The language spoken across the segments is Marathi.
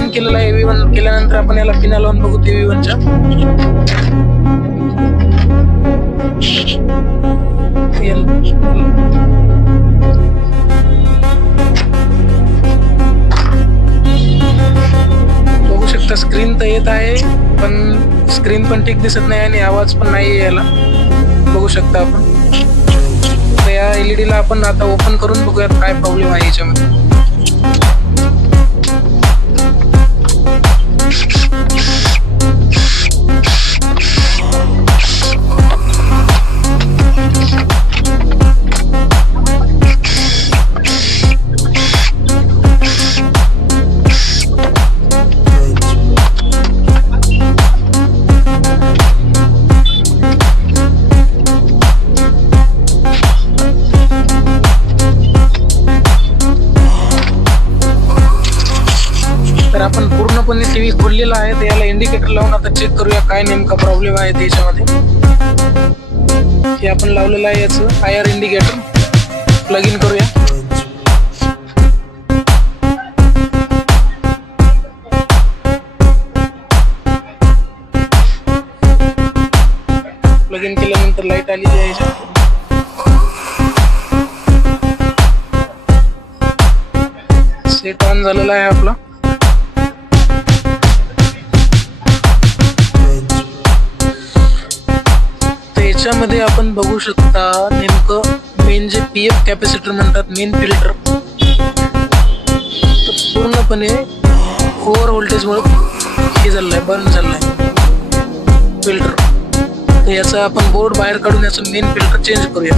AV1 केलेला आहे. AV1 केल्यानंतर आपण याला पिना लावून बघू AV1 च्या. बघू शकता स्क्रीन तर येत आहे, पण स्क्रीन पण ठीक दिसत नाही आणि आवाज पण नाही यायला. बघू शकता आपण. तर या LED ला आपण आता ओपन करून बघूयात काय प्रॉब्लेम आहे याच्यामध्ये. तर आपण पूर्णपणे टीव्ही खोललेला आहे. तर याला इंडिकेटर लावून आता चेक करूया काय नेमका प्रॉब्लेम आहे त्याच्यामध्ये. हे आपण लावलेलं आहे याचं IR इंडिकेटर. प्लग इन करूया. प्लग इन केल्यानंतर लाईट आलेली आहे याच्यात. सेट ऑन झालेला आहे आपला. याच्यामध्ये आपण बघू शकता नेमकं मेन जे PF कॅपॅसिटर म्हणतात, मेन फिल्टर पूर्णपणे ओव्हर व्होल्टेजमुळे हे झालेलं आहे, बर्न झालेलं आहे फिल्टर. तर याचा आपण बोर्ड बाहेर काढून याचं मेन फिल्टर चेंज करूया.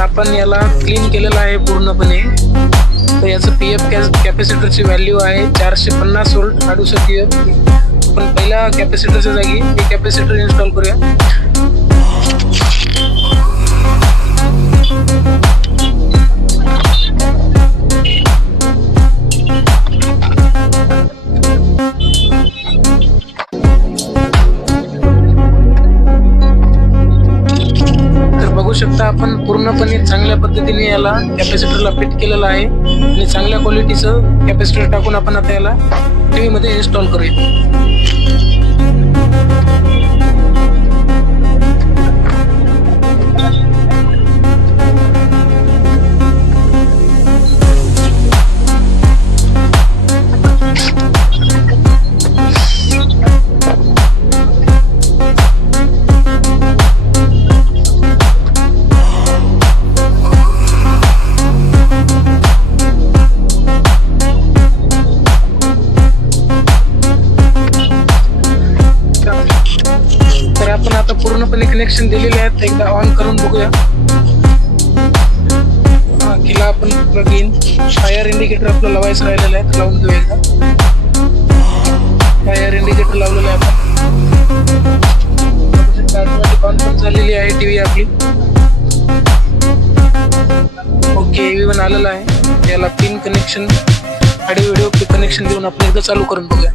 आपण याला क्लीन केलेलं आहे पूर्णपणे. तर याचं PF कॅपॅसिटरची व्हॅल्यू आहे 450 व्होल्ट 68 PF. आपण पहिल्या कॅपॅसिटरच्या जागी हे कॅपॅसिटर इन्स्टॉल करूया. बघू शकता आपण पूर्णपणे चांगल्या पद्धतीने याला कॅपॅसिटरला फिट केलेलं आहे आणि चांगल्या क्वालिटीचं कॅपॅसिटर टाकून आपण आता याला टीव्ही मध्ये इन्स्टॉल करूया. आपण आता पूर्णपणे कनेक्शन दिलेले आहेत. एकदा ऑन करून बघूया. केला आपण प्लग इन. IR इंडिकेटर आपलं लावायचं राहिलेलं आहे, लावून घेऊया एकदा. IR इंडिकेटर लावलेलं आहे आपण. ऑन पण झालेली आहे टीव्ही आपली. ओके, AV1 आलेला आहे. याला pin connection, audio video connection देऊन आपण एकदा चालू करून बघूया.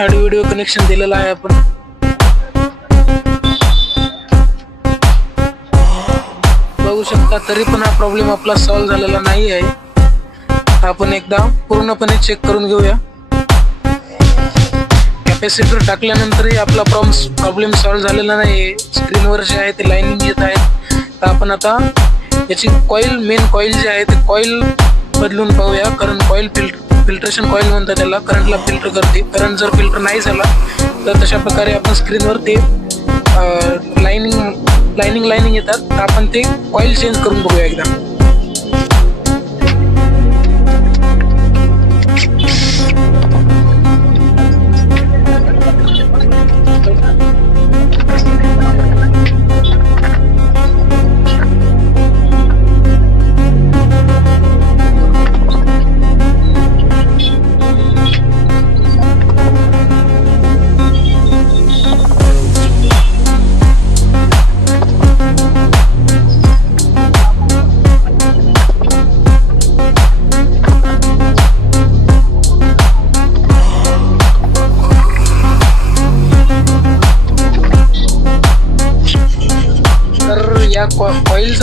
ऑडिओ व्हिडिओ कनेक्शन दिलेलं आहे आपण. बघू शकता तरी पण हा प्रॉब्लेम आपला सॉल्व्ह झालेला नाही आहे. आपण एकदा पूर्णपणे चेक करून घेऊया. कॅपॅसिटर टाकल्यानंतरही आपला प्रॉब्लेम सॉल्व्ह झालेला नाही. स्क्रीनवर जे आहे ते लाईनिंग येत आहेत. तर आपण आता याची कॉईल, मेन कॉईल जी आहे ते कॉईल बदलून पाहूया. कारण कॉईल फिल्ट्रेशन कॉईल म्हणतात त्याला, करंटला फिल्टर करते. करंट जर फिल्टर नाही झाला तर तशा प्रकारे आपण स्क्रीनवर ते लाईनिंग येतात. तर आपण ते कॉईल चेंज करून बघूया एकदा.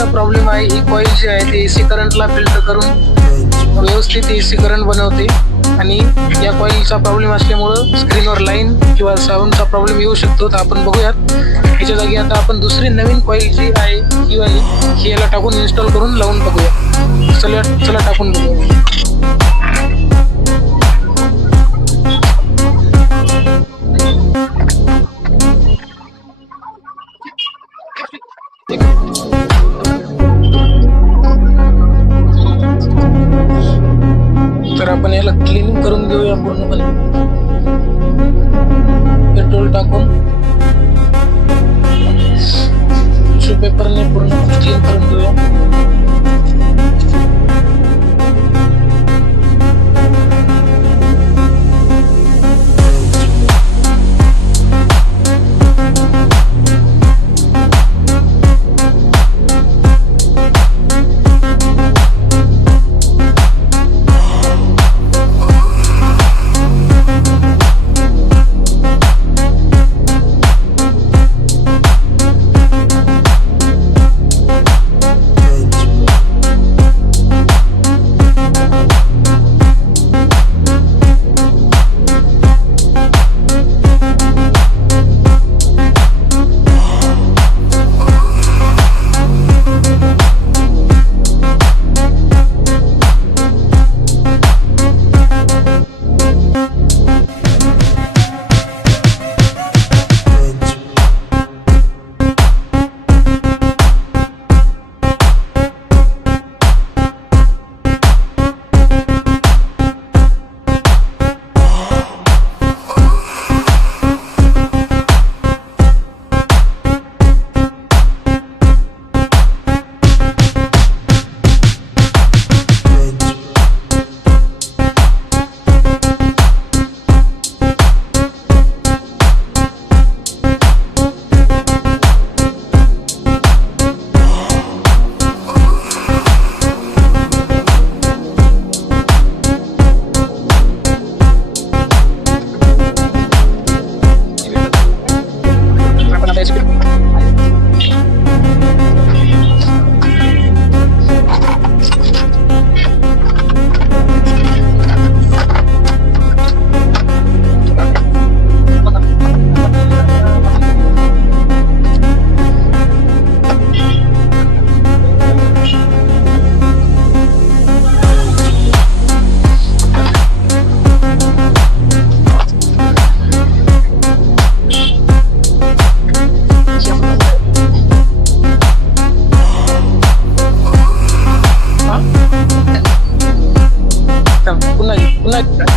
कॉईलचा प्रॉब्लेम आहे. ही कॉईल जी आहे ती AC करंटला फिल्टर करून व्यवस्थित AC करंट बनवते आणि या कॉईलचा प्रॉब्लेम असल्यामुळं स्क्रीनवर लाईन किंवा साऊंडचा प्रॉब्लेम येऊ शकतो. तर आपण बघूयात ह्याच्या जागी आता आपण दुसरी नवीन कॉईल जी आहे ही याला टाकून इन्स्टॉल करून लावून बघूया. चला टाकून बघूया. तर आपण याला क्लिनिंग करून घेऊया पूर्णपणे. पेट्रोल टाकून टिश्यू पेपरने पूर्ण क्लीन करून घेऊया. पुन्हा